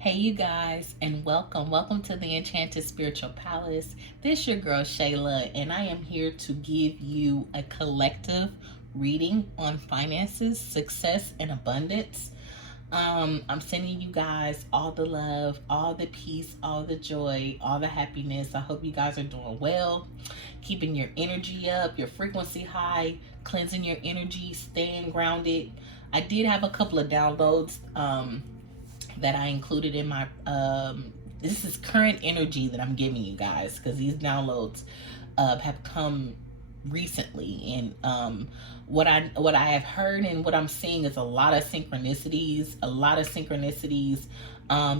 Hey, you guys, and welcome. Welcome to the Enchanted Spiritual Palace. This your girl Shayla, and I am here to give you a collective reading on finances, success, and abundance. I'm sending you guys all the love, all the peace, all the joy, all the happiness. I hope you guys are doing well, keeping your energy up, your frequency high, cleansing your energy, staying grounded. I did have a couple of downloads. That I included in my this is current energy that I'm giving you guys because these downloads have come recently, and what I have heard and what I'm seeing is a lot of synchronicities,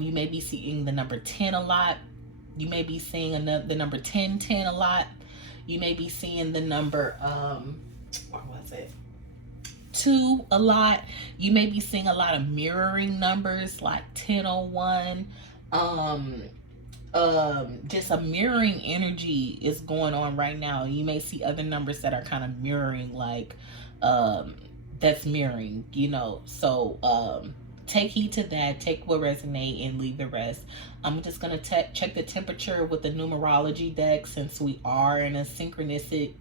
you may be seeing the number 10 a lot. You may be seeing the number 10 a lot. You may be seeing the number what was it, two a lot. You may be seeing a lot of mirroring numbers like 1001. Just a mirroring energy is going on right now. You may see other numbers that are kind of mirroring, like that's mirroring, so take heed to that, take what resonate and leave the rest. I'm just going to check the temperature with the numerology deck, since we are in a synchronicity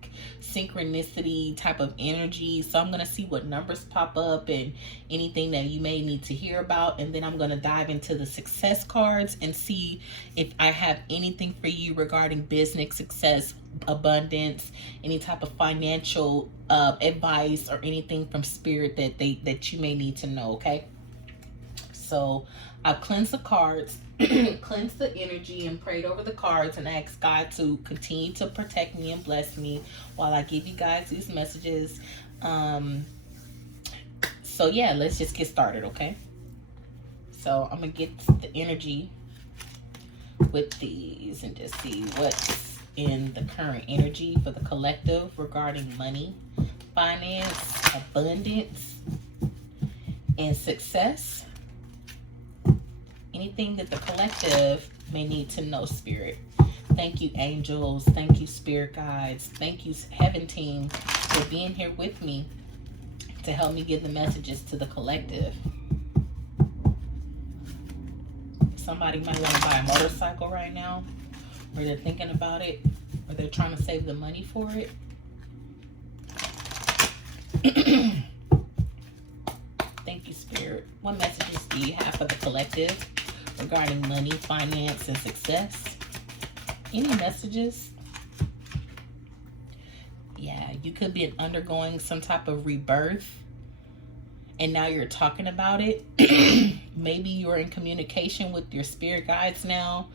type of energy. So I'm going to see what numbers pop up and anything that you may need to hear about, and then I'm going to dive into the success cards and see if I have anything for you regarding business success, abundance, any type of financial advice or anything from spirit that you may need to know. Okay, so I've cleansed the cards, cleansed the energy, and prayed over the cards, and asked God to continue to protect me and bless me while I give you guys these messages. So yeah, let's just get started, okay? So I'm gonna get the energy with these and just see what's in the current energy for the collective regarding money, finance, abundance, and success. Anything that the collective may need to know, spirit. Thank you, angels. Thank you, spirit guides. Thank you, heaven team, for being here with me to help me give the messages to the collective. Somebody might want to buy a motorcycle right now, or they're thinking about it, or they're trying to save the money for it. Thank you, spirit. What messages do you have for the collective regarding money, finance, and success? Any messages? Yeah, you could be undergoing some type of rebirth, and now you're talking about it. Maybe you're in communication with your spirit guides now,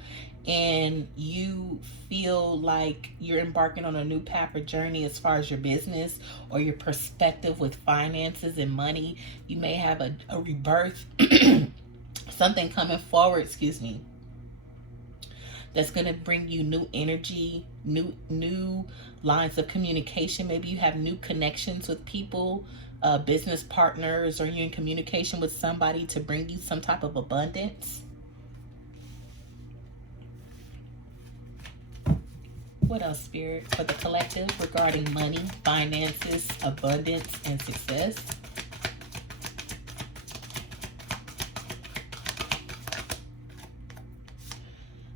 and you feel like you're embarking on a new path or journey as far as your business or your perspective with finances and money. You may have a rebirth, something coming forward, that's going to bring you new energy, new lines of communication. Maybe you have new connections with people, business partners, or you're in communication with somebody to bring you some type of abundance. What else, spirit, for the collective regarding money, finances, abundance, and success?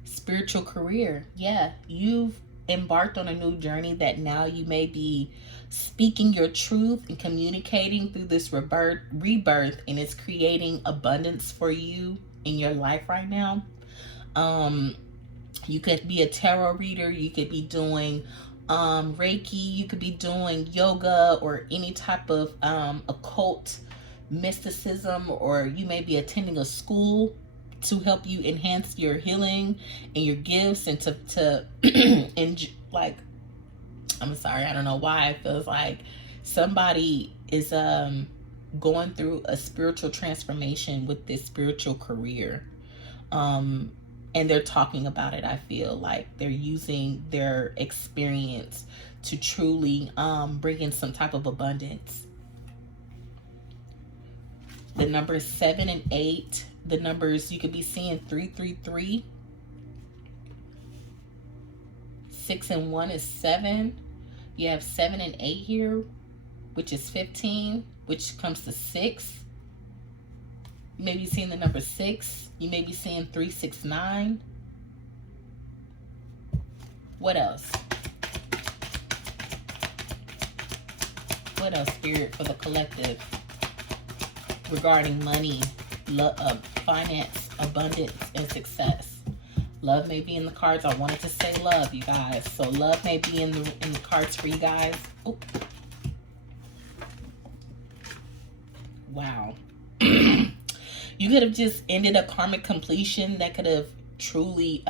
Spiritual career. Yeah, you've embarked on a new journey that now you may be speaking your truth and communicating through this rebirth, and it's creating abundance for you in your life right now. You could be a tarot reader, you could be doing Reiki, you could be doing yoga or any type of occult mysticism, or you may be attending a school to help you enhance your healing and your gifts, and to and like, I'm sorry, I don't know why it feels like somebody is going through a spiritual transformation with this spiritual career, and they're talking about it. I feel like they're using their experience to truly bring in some type of abundance. The numbers 7 and 8, the numbers you could be seeing 333. 6 and 1 is 7. You have 7 and 8 here, which is 15, which comes to 6. You may be seeing the number 6. You may be seeing 369. What else? What else, Spirit, for the collective regarding money, finance, abundance, and success? Love may be in the cards. I wanted to say love, you guys. So love may be in the cards for you guys. Oop. Wow. You could have just ended a karmic completion that could have truly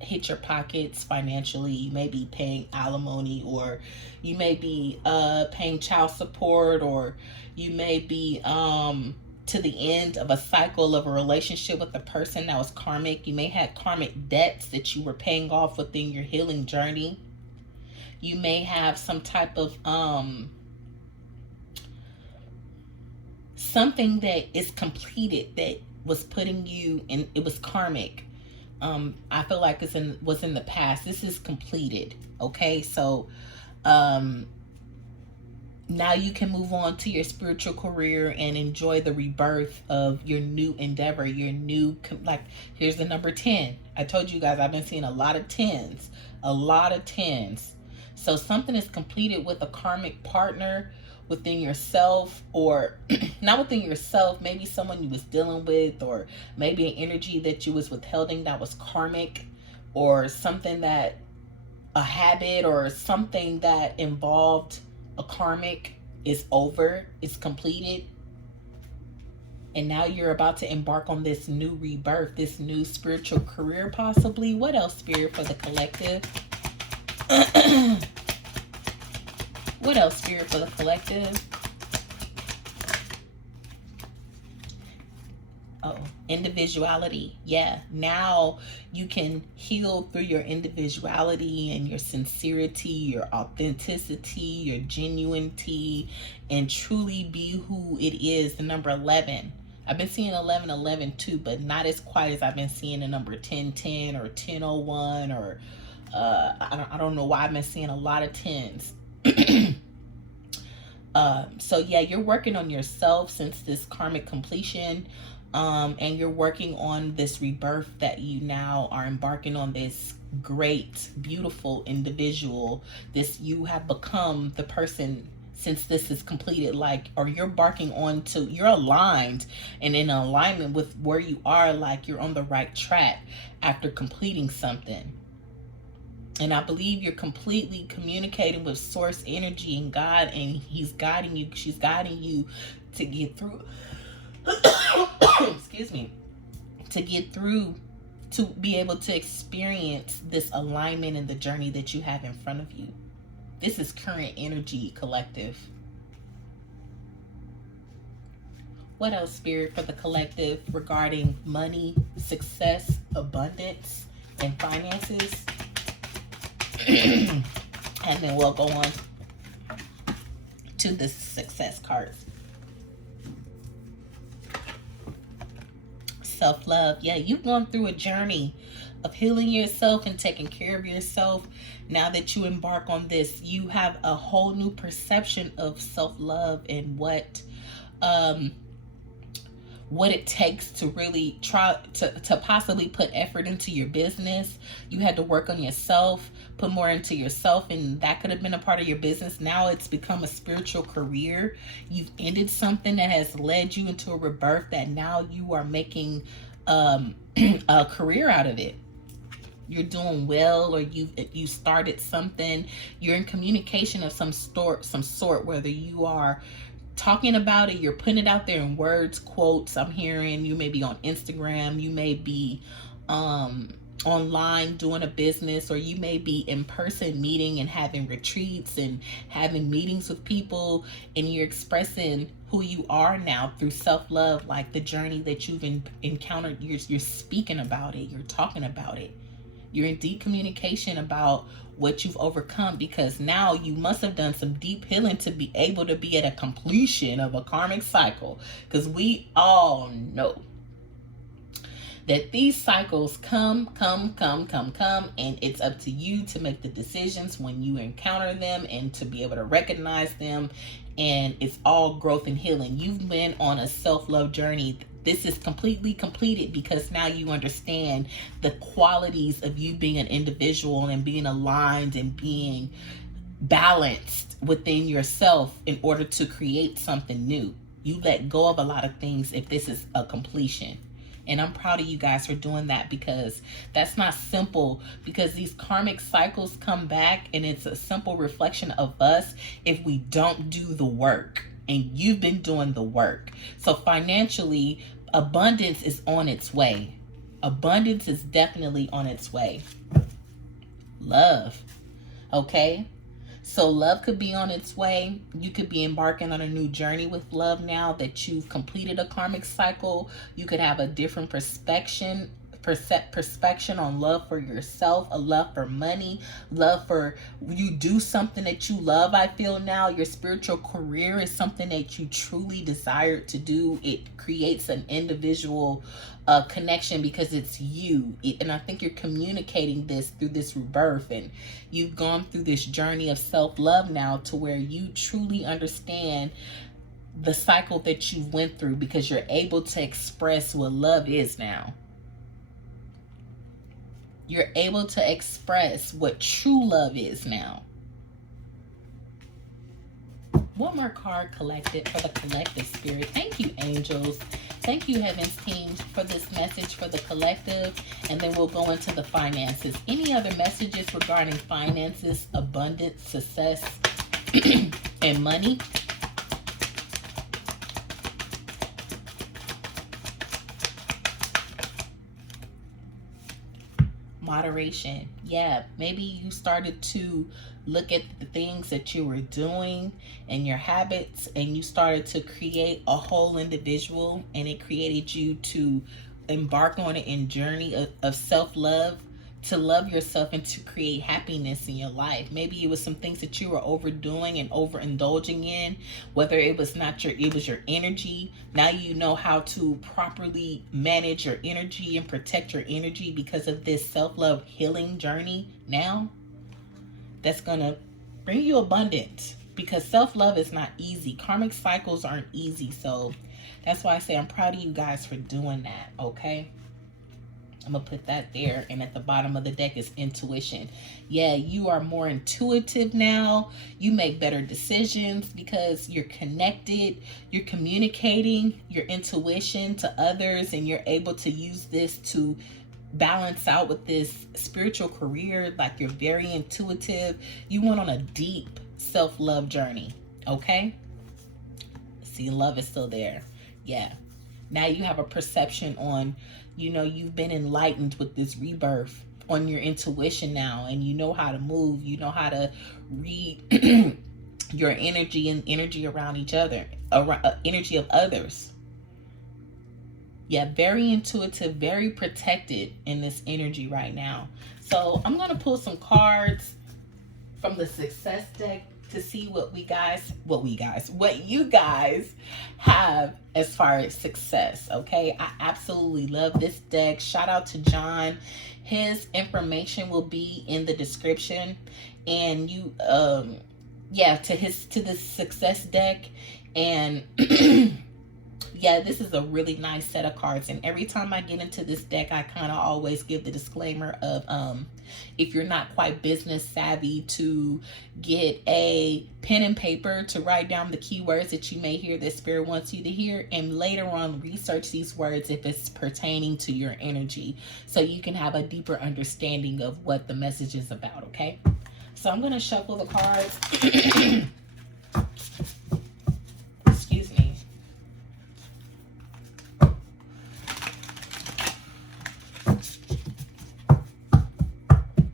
hit your pockets financially. You may be paying alimony, or you may be paying child support, or you may be to the end of a cycle of a relationship with a person that was karmic. You may have karmic debts that you were paying off within your healing journey. You may have some type of something that is completed that was putting you in, it was karmic. I feel like was in the past. This is completed. Okay, so now you can move on to your spiritual career and enjoy the rebirth of your new endeavor, your new, like, here's the number 10. I told you guys I've been seeing a lot of 10s, a lot of 10s. So something is completed with a karmic partner within yourself, or not within yourself, maybe someone you was dealing with, or maybe an energy that you was withholding that was karmic, or something that, a habit or something that involved a karmic is over, is completed. And now you're about to embark on this new rebirth, this new spiritual career possibly. What else, Spirit, for the collective? What else, Spirit, for the collective? Oh, individuality. Yeah, now you can heal through your individuality and your sincerity, your authenticity, your genuinity, and truly be who it is. The number 11. I've been seeing 1111 too, but not as quite as I've been seeing the number 1010 or 1001, or I don't know why I've been seeing a lot of 10s. So yeah, you're working on yourself since this karmic completion, and you're working on this rebirth that you now are embarking on, this great, beautiful individual. This, you have become the person since this is completed, like, or you're embarking on to, you're aligned and in alignment with where you are, like you're on the right track after completing something. And I believe you're completely communicating with source energy and God, and he's guiding you, she's guiding you to get through, excuse me, to get through, to be able to experience this alignment in the journey that you have in front of you. This is current energy, collective. What else, Spirit, for the collective regarding money, success, abundance, and finances? And then we'll go on to the success cards. Self-love. Yeah, you've gone through a journey of healing yourself and taking care of yourself. Now that you embark on this, you have a whole new perception of self-love and what it takes to really try to possibly put effort into your business. You had to work on yourself, put more into yourself, and that could have been a part of your business. Now it's become a spiritual career. You've ended something that has led you into a rebirth that now you are making a career out of it. You're doing well, or you started something. You're in communication of some sort, whether you are talking about it, you're putting it out there in words, quotes. I'm hearing you may be on Instagram, you may be online doing a business, or you may be in person meeting and having retreats and having meetings with people, and you're expressing who you are now through self-love, like the journey that you've encountered. You're speaking about it, you're talking about it, you're in deep communication about what you've overcome, because now you must have done some deep healing to be able to be at a completion of a karmic cycle, because we all know that these cycles come, and it's up to you to make the decisions when you encounter them, and to be able to recognize them and it's all growth and healing. You've been on a self-love journey. This is completely completed because now you understand the qualities of you being an individual and being aligned and being balanced within yourself in order to create something new. You let go of a lot of things if this is a completion. And I'm proud of you guys for doing that, because that's not simple, because these karmic cycles come back and it's a simple reflection of us if we don't do the work. And you've been doing the work. So financially, abundance is on its way. Abundance is definitely on its way. Love. Okay? So love could be on its way. You could be embarking on a new journey with love now that you've completed a karmic cycle. You could have a different perspective on love for yourself, a love for money, love for you do something that you love. I feel now your spiritual career is something that you truly desire to do. It creates an individual connection because it's you. And I think you're communicating this through this rebirth, and you've gone through this journey of self-love now to where you truly understand the cycle that you went through, because you're able to express what love is now. You're able to express what true love is now. One more card collected for the collective spirit. Thank you, angels. Thank you, Heaven's team, for this message for the collective. And then we'll go into the finances. Any other messages regarding finances, abundance, success, and money? Moderation. Yeah, maybe you started to look at the things that you were doing and your habits, and you started to create a whole individual, and it created you to embark on a journey of self-love, to love yourself and to create happiness in your life. Maybe it was some things that you were overdoing and overindulging in, whether it was your energy. Now you know how to properly manage your energy and protect your energy because of this self-love healing journey now. That's gonna bring you abundance, because self-love is not easy. Karmic cycles aren't easy. So that's why I say I'm proud of you guys for doing that, okay? I'm going to put that there. And at the bottom of the deck is intuition. Yeah, you are more intuitive now. You make better decisions because you're connected. You're communicating your intuition to others, and you're able to use this to balance out with this spiritual career. Like, you're very intuitive. You went on a deep self-love journey, okay? See, love is still there. Yeah. Now you have a perception on, you've been enlightened with this rebirth on your intuition now, and you know how to move. You know how to read your energy and energy around each other, energy of others. Yeah, very intuitive, very protected in this energy right now. So I'm going to pull some cards from the Success deck to see what you guys have as far as success. Okay, I absolutely love this deck. Shout out to John. His information will be in the description, and you to the Success deck. And yeah, this is a really nice set of cards, and every time I get into this deck, I kind of always give the disclaimer of if you're not quite business savvy, to get a pen and paper to write down the keywords that you may hear that Spirit wants you to hear, and later on research these words if it's pertaining to your energy, so you can have a deeper understanding of what the message is about. Okay, so I'm going to shuffle the cards.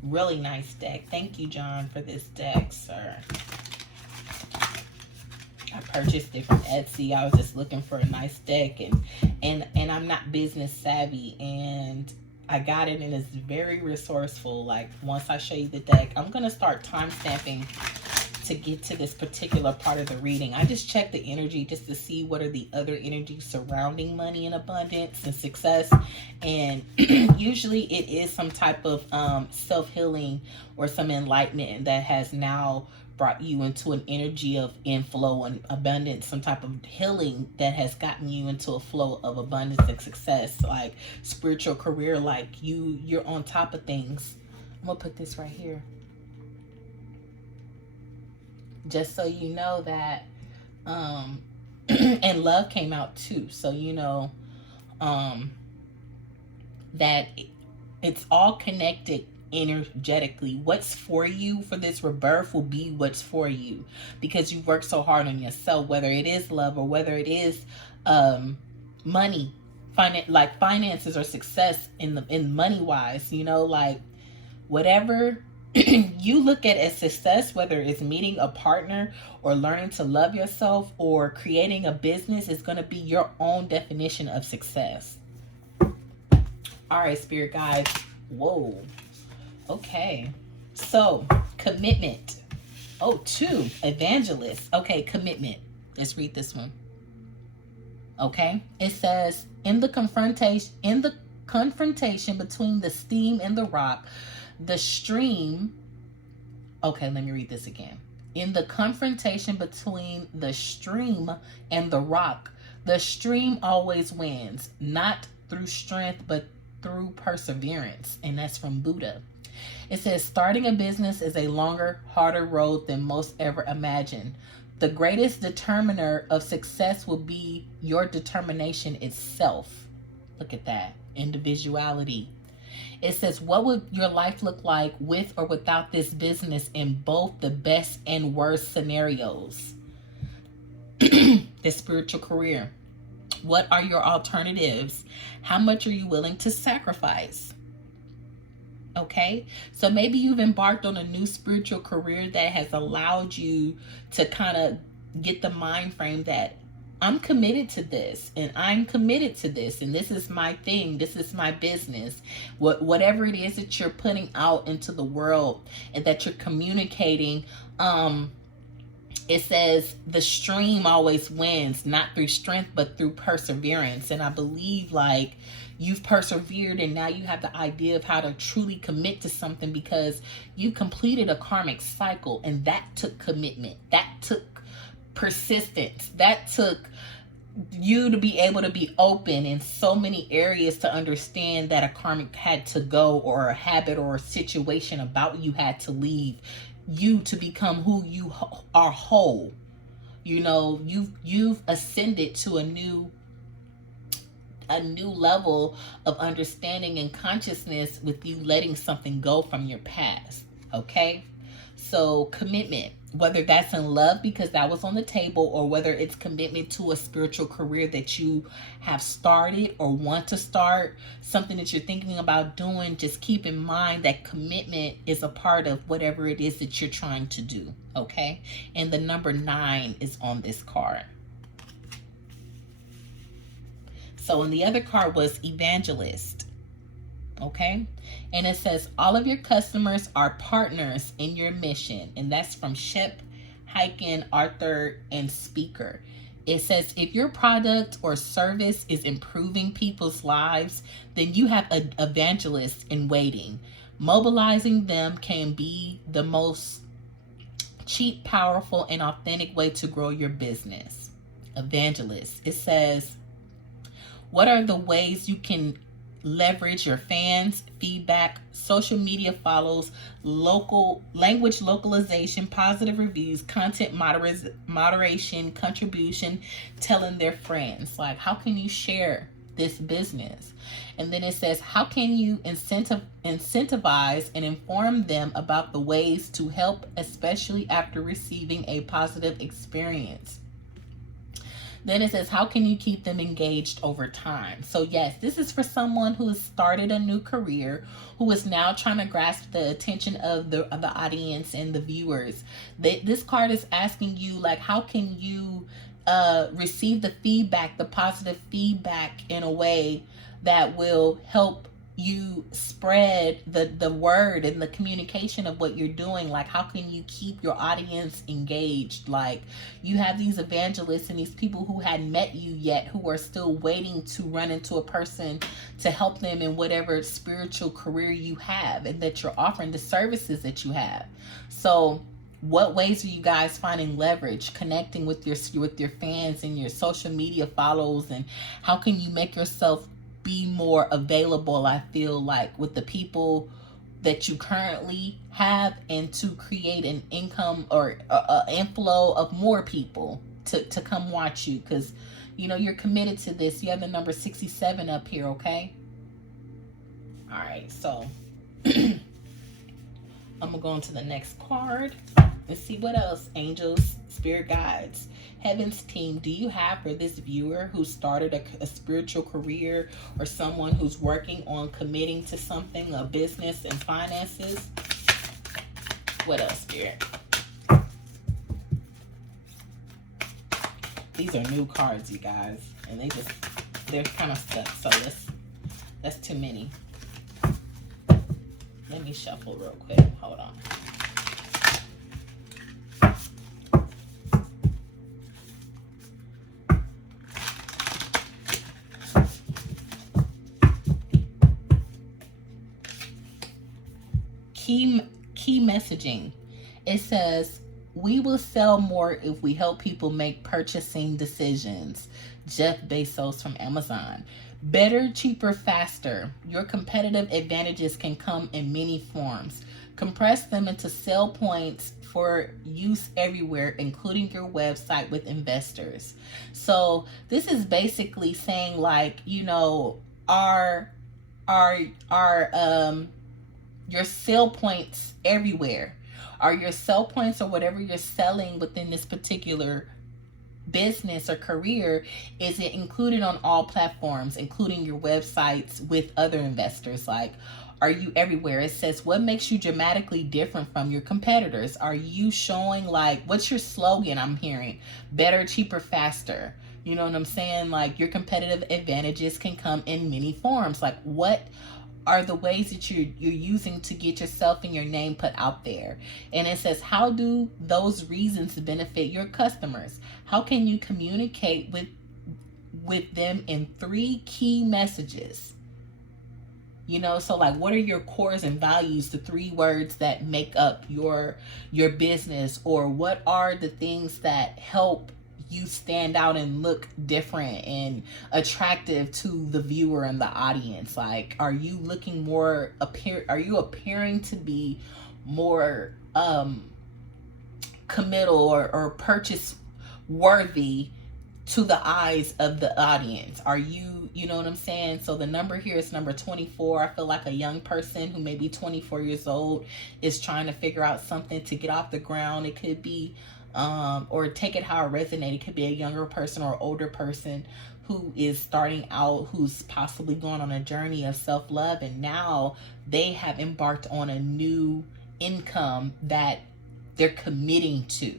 Really nice deck. Thank you, John, for this deck, sir. I purchased it from Etsy. I was just looking for a nice deck, and I'm not business savvy, and I got it, and it's very resourceful. Like, once I show you the deck, I'm gonna start time stamping to get to this particular part of the reading. I just check the energy just to see what are the other energies surrounding money and abundance and success. And usually it is some type of self-healing or some enlightenment that has now brought you into an energy of inflow and abundance, some type of healing that has gotten you into a flow of abundance and success, like spiritual career, like you're on top of things. I'm gonna put this right here just so you know that and love came out too, so you know that it's all connected energetically. What's for you for this rebirth will be what's for you, because you work so hard on yourself, whether it is love or whether it is money, like finances or success in money wise, you know, like whatever you look at as success, whether it's meeting a partner or learning to love yourself or creating a business, is going to be your own definition of success. All right, spirit guides. Whoa. Okay. So, commitment. Oh, 2. Evangelist. Okay, commitment. Let's read this one. Okay. It says, in the confrontation between the steam and the rock, the stream. Okay, let me read this again. In the confrontation between the stream and the rock, the stream always wins, not through strength, but through perseverance. And that's from Buddha. It says, starting a business is a longer, harder road than most ever imagined. The greatest determiner of success will be your determination itself. Look at that. Individuality. It says, what would your life look like with or without this business in both the best and worst scenarios? The spiritual career. What are your alternatives? How much are you willing to sacrifice? Okay, so maybe you've embarked on a new spiritual career that has allowed you to kind of get the mind frame that I'm committed to this, and I'm committed to this, and this is my thing, this is my business. Whatever it is that you're putting out into the world and that you're communicating, it says the stream always wins, not through strength, but through perseverance. And I believe like you've persevered, and now you have the idea of how to truly commit to something, because you completed a karmic cycle, and that took commitment, that took persistence, that took you to be able to be open in so many areas to understand that a karmic had to go, or a habit or a situation about you had to leave, you to become who you are whole. You know, you've ascended to a new level of understanding and consciousness with you letting something go from your past. Okay, so commitment, whether that's in love, because that was on the table, or whether it's commitment to a spiritual career that you have started or want to start, something that you're thinking about doing, just keep in mind that commitment is a part of whatever it is that you're trying to do. Okay, and the number 9 is on this card. So, and the other card was evangelist. Okay, and it says all of your customers are partners in your mission, and that's from Shep, Hyken, Arthur, and Speaker. It says if your product or service is improving people's lives, then you have an evangelist in waiting. Mobilizing them can be the most cheap, powerful, and authentic way to grow your business. Evangelist. It says, what are the ways you can leverage your fans, feedback, social media follows, local language localization, positive reviews, content moderation, contribution, telling their friends? Like, how can you share this business? And then it says, how can you incentivize and inform them about the ways to help, especially after receiving a positive experience? Then it says, how can you keep them engaged over time? So yes, this is for someone who has started a new career, who is now trying to grasp the attention of the audience and the viewers. This card is asking you, like, how can you receive the feedback, the positive feedback, in a way that will help you spread the word and the communication of what you're doing. Like, how can you keep your audience engaged? Like, you have these evangelists and these people who hadn't met you yet, who are still waiting to run into a person to help them in whatever spiritual career you have and that you're offering, the services that you have. So What ways are you guys finding leverage, connecting with your fans and your social media follows, and how can you make yourself be more available, I feel like, with the people that you currently have, and to create an income or inflow of more people to come watch you, because you know you're committed to this. You have the number 67 up here, okay? All right, so I'm gonna go on to the next card. Let's see what else. Angels, spirit guides, heaven's team. Do you have for this viewer who started a spiritual career, or someone who's working on committing to something, a business and finances? What else, spirit? These are new cards, you guys, and they're kind of stuck. So that's too many. Let me shuffle real quick. Hold on. Key messaging. It says, we will sell more if we help people make purchasing decisions. Jeff Bezos from Amazon. Better, cheaper, faster. Your competitive advantages can come in many forms. Compress them into sell points for use everywhere, including your website with investors. So this is basically saying, like, you know, our your sell points everywhere, are your sell points, or whatever you're selling within this particular business or career, is it included on all platforms, including your websites with other investors? Like, are you everywhere? It says, what makes you dramatically different from your competitors? Are you showing, like, what's your slogan? I'm hearing better, cheaper, faster. You know what I'm saying? Like, your competitive advantages can come in many forms. Like, what are the ways that you're using to get yourself and your name put out there? And it says, how do those reasons benefit your customers? How can you communicate with them in 3 key messages? You know, so like, what are your cores and values, the 3 words that make up your business? Or what are the things that help you stand out and look different and attractive to the viewer and the audience? Like, are you looking more are you appearing to be more committal or purchase worthy to the eyes of the audience? Are you know what I'm saying? So the number here is number 24. I feel like a young person who may be 24 years old is trying to figure out something to get off the ground. It could be or take it how it resonates. It could be a younger person or older person who is starting out, who's possibly going on a journey of self-love, and now they have embarked on a new income that they're committing to.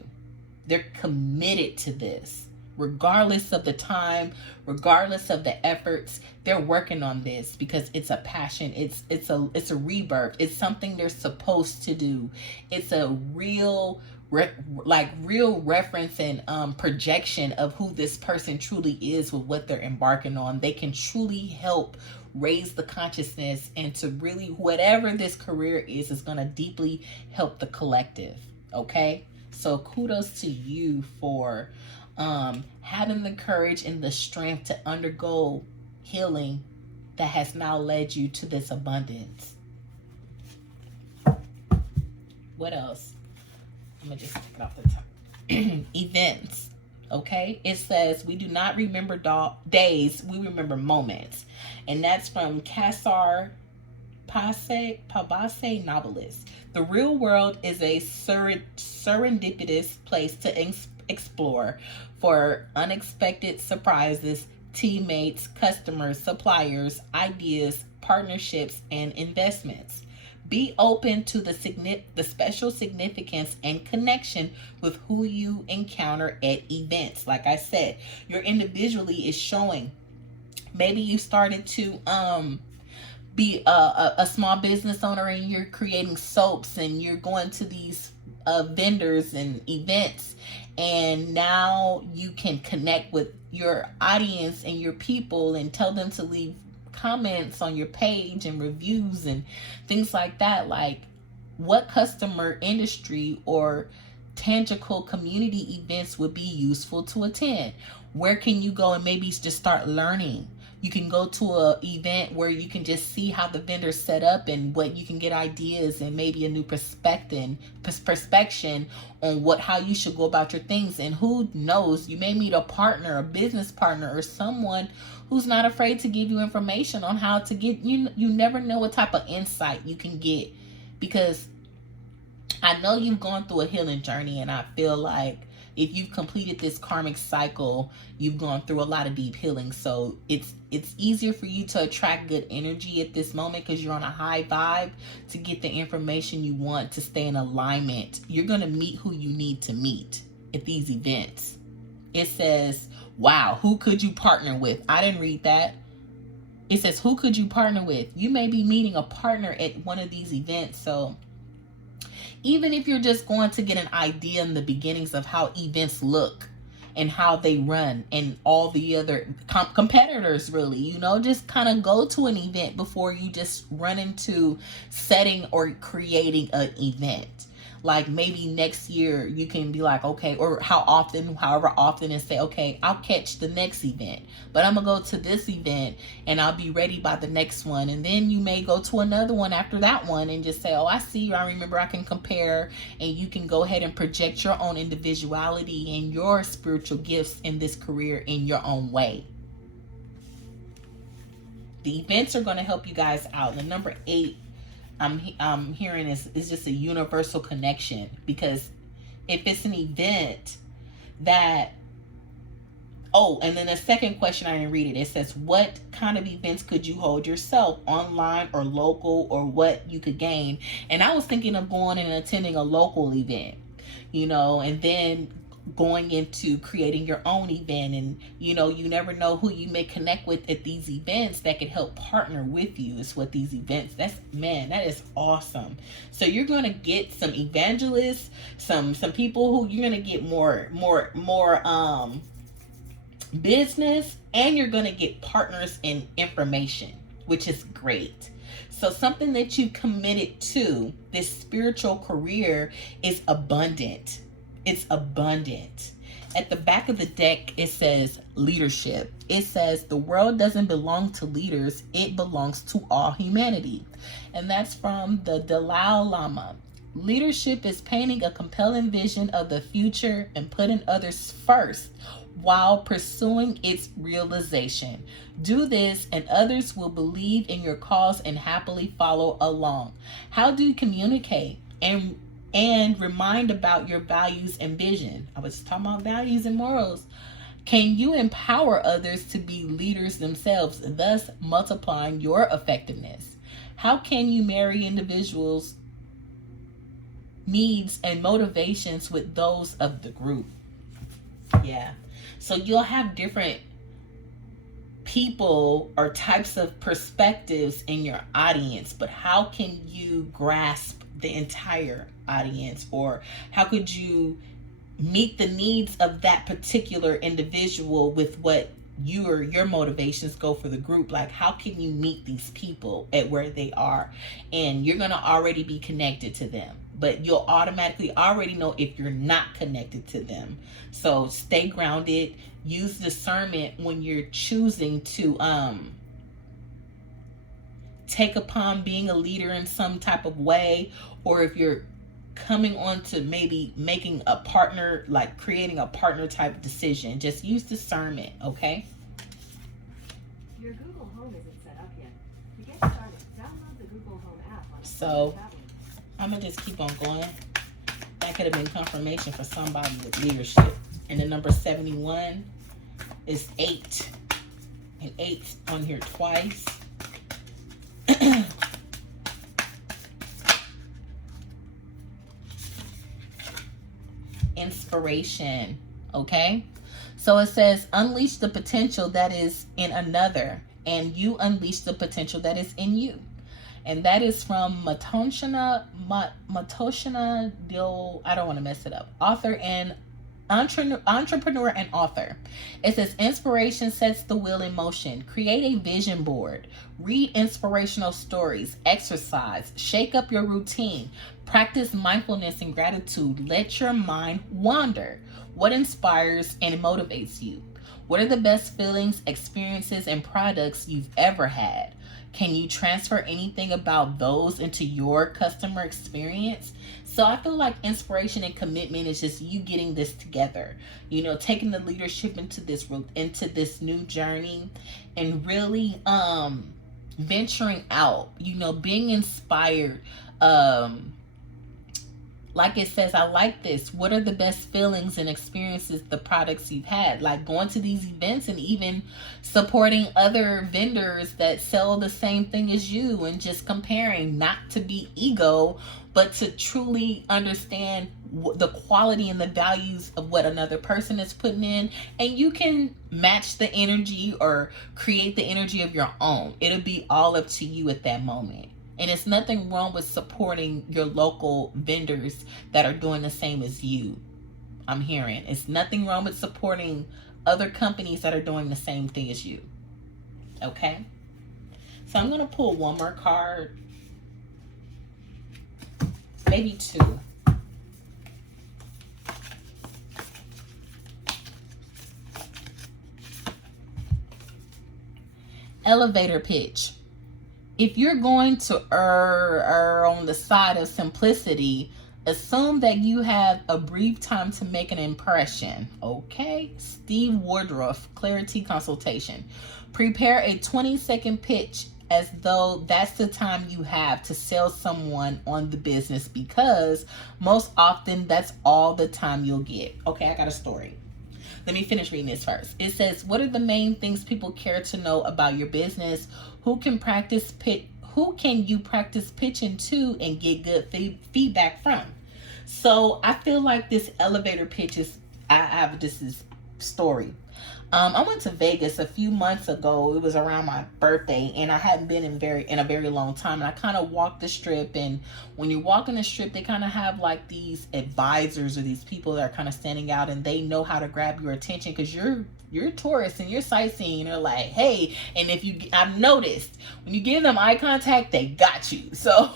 They're committed to this. Regardless of the time, regardless of the efforts, they're working on this because it's a passion. It's a rebirth. It's something they're supposed to do. It's a real reference and projection of who this person truly is with what they're embarking on. They can truly help raise the consciousness, and to really, whatever this career is going to deeply help the collective. Okay, so kudos to you for having the courage and the strength to undergo healing that has now led you to this abundance. What else? I'm gonna just take it off the top. Events. Okay, it says, we do not remember days, we remember moments. And that's from Casar Pabase novelist. The real world is a serendipitous place to explore for unexpected surprises, teammates, customers, suppliers, ideas, partnerships, and investments. Be open to the special significance and connection with who you encounter at events. Like I said, your individually is showing. Maybe you started to be a small business owner and you're creating soaps and you're going to these vendors and events, and now you can connect with your audience and your people and tell them to leave comments on your page and reviews and things like that. Like, what customer industry or tangible community events would be useful to attend? Where can you go and maybe just start learning? You can go to a event where you can just see how the vendor's set up and what you can get ideas and maybe a new perspective on how you should go about your things. And who knows, you may meet a partner, a business partner, or someone who's not afraid to give you information on how to get you never know what type of insight you can get, because I know you've gone through a healing journey, and I feel like if you've completed this karmic cycle, you've gone through a lot of deep healing. So it's easier for you to attract good energy at this moment because you're on a high vibe to get the information you want to stay in alignment. You're going to meet who you need to meet at these events. It says, wow, who could you partner with? I didn't read that. It says, who could you partner with? You may be meeting a partner at one of these events. So even if you're just going to get an idea in the beginnings of how events look and how they run and all the other competitors, really, just kind of go to an event before you just run into setting or creating an event. Like maybe next year you can be like, okay, or however often, and say, okay, I'll catch the next event, but I'm gonna go to this event and I'll be ready by the next one. And then you may go to another one after that one and just say, oh, I see, I remember, I can compare. And you can go ahead and project your own individuality and your spiritual gifts in this career in your own way. The events are going to help you guys out. The number 8 I'm hearing is just a universal connection, because if it's an event that, and then the second question, I didn't read it. It says, what kind of events could you hold yourself, online or local, or what you could gain? And I was thinking of going and attending a local event, and then going into creating your own event. And you never know who you may connect with at these events that could help partner with you. Is what these events, that is awesome. So you're going to get some evangelists, some people who you're going to get more business, and you're going to get partners in information, which is great. So something that you committed to, this spiritual career, is abundant. It's abundant. At the back of the deck, it says leadership. It says the world doesn't belong to leaders. It belongs to all humanity. And that's from the Dalai Lama. Leadership is painting a compelling vision of the future and putting others first while pursuing its realization. Do this and others will believe in your cause and happily follow along. How do you communicate and remind about your values and vision? I was talking about values and morals. Can you empower others to be leaders themselves, thus multiplying your effectiveness? How can you marry individuals' needs and motivations with those of the group? Yeah. So you'll have different people or types of perspectives in your audience, but how can you grasp the entire audience, or how could you meet the needs of that particular individual with what your motivations go for the group? Like, how can you meet these people at where they are? And you're going to already be connected to them, but you'll automatically already know if you're not connected to them. So stay grounded, use discernment when you're choosing to take upon being a leader in some type of way, or if you're coming on to maybe making a partner, like creating a partner type decision. Just use discernment, okay? Your Google Home isn't set up yet. To get started, download the Google Home app on So I'm gonna just keep on going. That could have been confirmation for somebody with leadership. And the number 71 is 8. And 8's on here twice. Inspiration, okay? So it says, unleash the potential that is in another, and you unleash the potential that is in you. And that is from Matoshana Dil, I don't want to mess it up, author and entrepreneur and author. It says inspiration sets the wheel in motion. Create a vision board. Read inspirational stories. Exercise. Shake up your routine. Practice mindfulness and gratitude. Let your mind wander. What inspires and motivates you? What are the best feelings, experiences, and products you've ever had? Can you transfer anything about those into your customer experience? So I feel like inspiration and commitment is just you getting this together, taking the leadership into this new journey, and really venturing out, being inspired. Like it says, I like this. What are the best feelings and experiences, the products you've had? Like going to these events and even supporting other vendors that sell the same thing as you, and just comparing, not to be ego, but to truly understand the quality and the values of what another person is putting in. And you can match the energy or create the energy of your own. It'll be all up to you at that moment. And it's nothing wrong with supporting your local vendors that are doing the same as you. I'm hearing it's nothing wrong with supporting other companies that are doing the same thing as you. Okay? So I'm going to pull one more card. Maybe two. Elevator pitch. If you're going to err on the side of simplicity, assume that you have a brief time to make an impression. Okay? Steve Woodruff, Clarity Consultation. Prepare a 20-second pitch as though that's the time you have to sell someone on the business, because most often that's all the time you'll get. Okay, I got a story. Let me finish reading this first. It says, what are the main things people care to know about your business? Who can you practice pitching to and get good feedback from? So I feel like this elevator pitch is, I have this story. I went to Vegas a few months ago. It was around my birthday, and I hadn't been in a very long time. And I kind of walked the strip, and when you're walking the strip, they kind of have like these advisors or these people that are kind of standing out, and they know how to grab your attention because you're a tourist and you're sightseeing. They're like, hey, and I've noticed when you give them eye contact, they got you. So.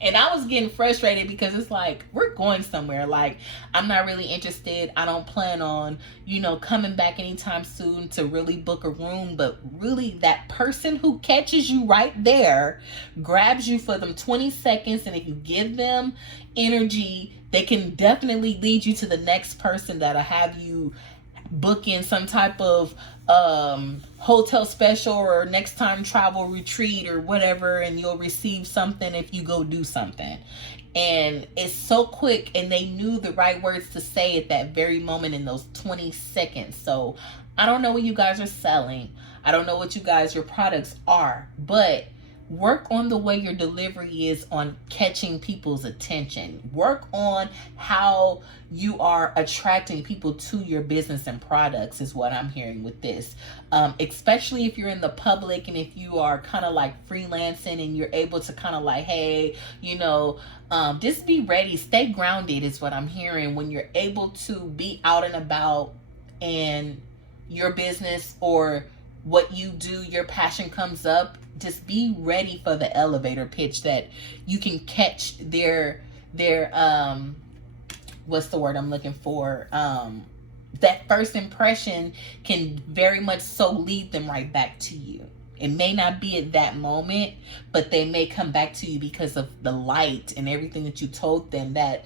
And I was getting frustrated because it's like, we're going somewhere. Like, I'm not really interested. I don't plan on, coming back anytime soon to really book a room. But really, that person who catches you right there, grabs you for them 20 seconds. And if you give them energy, they can definitely lead you to the next person that'll have you book in some type of hotel special or next time travel retreat or whatever, and you'll receive something if you go do something. And it's so quick, and they knew the right words to say at that very moment in those 20 seconds. So I don't know what you guys are selling. I don't know what your products are, but work on the way your delivery is on catching people's attention. Work on how you are attracting people to your business and products is what I'm hearing with this. Especially if you're in the public and if you are kind of like freelancing and you're able to kind of like, hey, just be ready. Stay grounded is what I'm hearing when you're able to be out and about, and your business or what you do, your passion comes up. Just be ready for the elevator pitch that you can catch their what's the word I'm looking for? That first impression can very much so lead them right back to you. It may not be at that moment, but they may come back to you because of the light and everything that you told them, that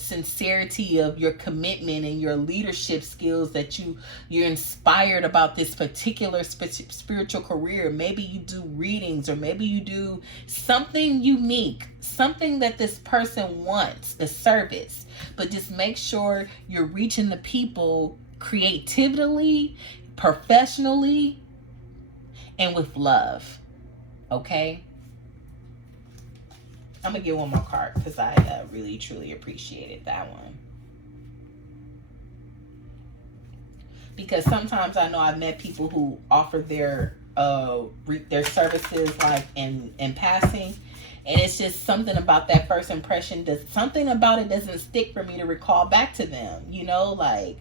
sincerity of your commitment and your leadership skills, that you're inspired about this particular spiritual career. Maybe you do readings, or maybe you do something unique, something that this person wants, a service. But just make sure you're reaching the people creatively, professionally, and with love. Okay? I'm going to get one more card because I really, truly appreciated that one. Because sometimes I know I've met people who offer their services like in passing, And it's just something about that first impression, does something about it doesn't stick for me to recall back to them, you know, like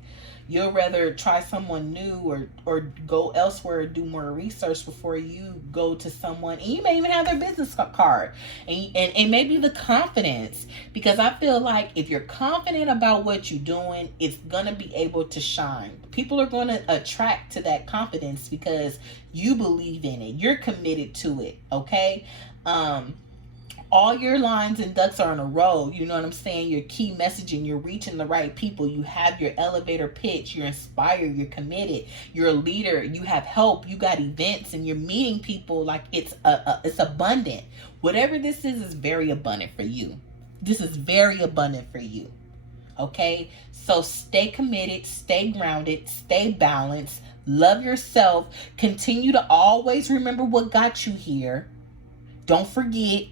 you'll rather try someone new or go elsewhere, do more research before you go to someone, and you may even have their business card, and maybe the confidence, because I feel like if you're confident about what you're doing, it's gonna be able to shine. People are going to attract to that confidence because you believe in it, you're committed to it. Okay. All your lines and ducks are in a row. You know what I'm saying? Your key messaging, you're reaching the right people. You have your elevator pitch. You're inspired. You're committed. You're a leader. You have help. You got events, and you're meeting people. Like it's abundant. Whatever this is very abundant for you. This is very abundant for you. Okay? So stay committed, stay grounded, stay balanced, love yourself. Continue to always remember what got you here. Don't forget.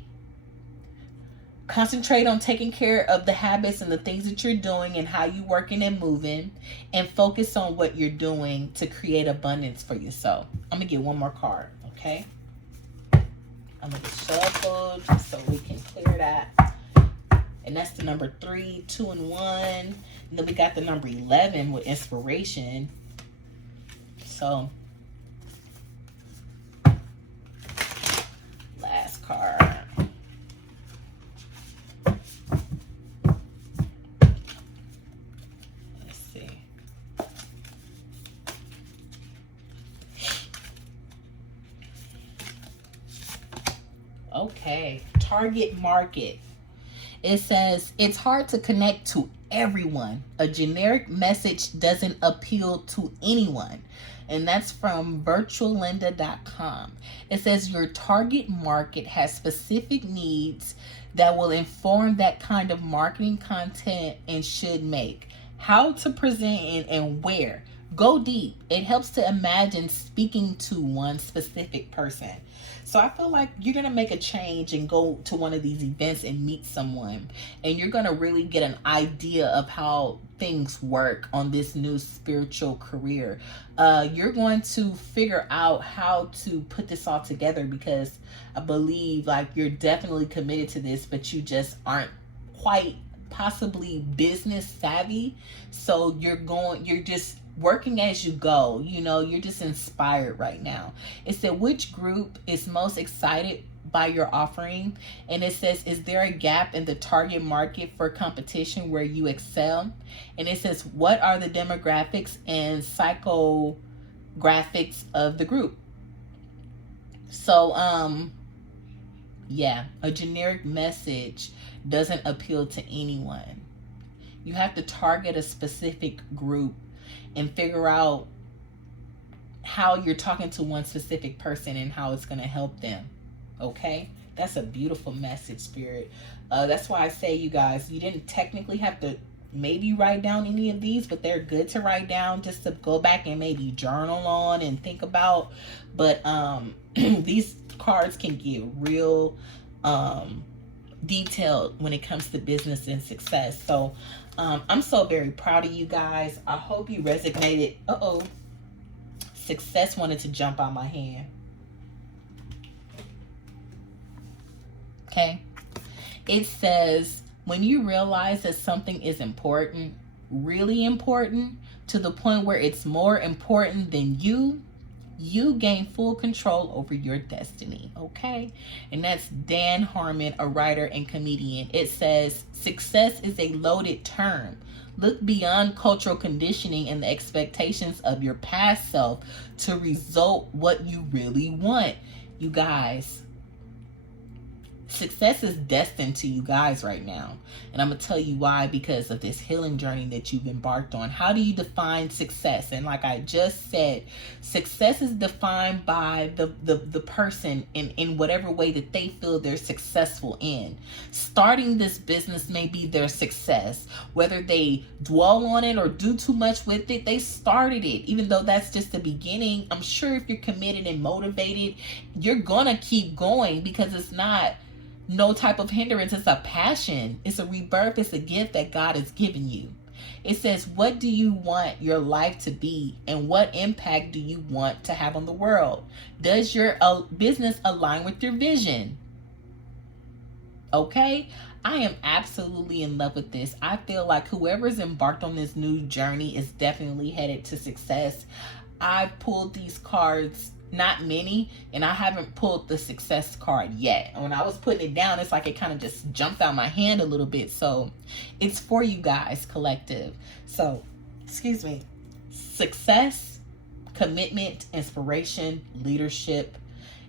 Concentrate on taking care of the habits and the things that you're doing and how you're working and moving, and focus on what you're doing to create abundance for yourself. I'm going to get one more card, okay? I'm going to shuffle just so we can clear that. And that's the number 3, 2, and 1. And then we got the number 11 with inspiration. So, last card. Okay, target market. It says it's hard to connect to everyone. A generic message doesn't appeal to anyone. And that's from virtuallinda.com. It says your target market has specific needs that will inform that kind of marketing content and should make. How to present and where. Go deep. It helps to imagine speaking to one specific person. So I feel like you're going to make a change and go to one of these events and meet someone. And you're going to really get an idea of how things work on this new spiritual career. You're going to figure out how to put this all together, because I believe like you're definitely committed to this, but you just aren't quite possibly business savvy. So you're just working as you go. You know, you're just inspired right now. It said, which group is most excited by your offering? And it says, is there a gap in the target market for competition where you excel? And it says, what are the demographics and psychographics of the group? So, yeah, a generic message doesn't appeal to anyone. You have to target a specific group and figure out how you're talking to one specific person and how it's going to help them. Okay? That's a beautiful message, Spirit. That's why I say, you guys, you didn't technically have to maybe write down any of these, but they're good to write down just to go back and maybe journal on and think about. But these cards can get real detailed when it comes to business and success. So I'm so very proud of you guys. I hope you resonated. Success wanted to jump out my hand. Okay. It says, when you realize that something is important, really important, to the point where it's more important than you gain full control over your destiny. Okay. And that's Dan Harmon, a writer and comedian. It says, success is a loaded term. Look beyond cultural conditioning and the expectations of your past self to result what you really want. You guys, success is destined to you guys right now. And I'm going to tell you why, because of this healing journey that you've embarked on. How do you define success? And like I just said, success is defined by the person in whatever way that they feel they're successful in. Starting this business may be their success. Whether they dwell on it or do too much with it, they started it. Even though that's just the beginning, I'm sure if you're committed and motivated, you're going to keep going, because it's not no type of hindrance. It's a passion. It's a rebirth. It's a gift that God has given you. It says, what do you want your life to be, and what impact do you want to have on the world? Does your business align with your vision? Okay, I am absolutely in love with this. I feel like whoever's embarked on this new journey is definitely headed to success. I pulled these cards, not many, and I haven't pulled the success card yet. When I was putting it down, it's like it kind of just jumped out my hand a little bit. So it's for you guys, collective. So, excuse me, success, commitment, inspiration, leadership,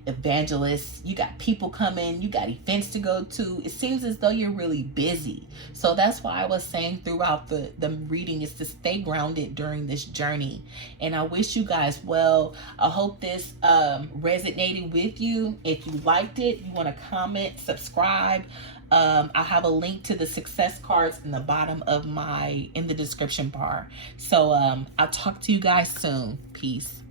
evangelists, you got people coming, you got events to go to. It seems as though you're really busy. So that's why I was saying throughout the reading is to stay grounded during this journey. And I wish you guys well. I hope this resonated with you. If you liked it, you want to comment, subscribe. I'll have a link to the success cards in the bottom of in the description bar. So I'll talk to you guys soon. Peace.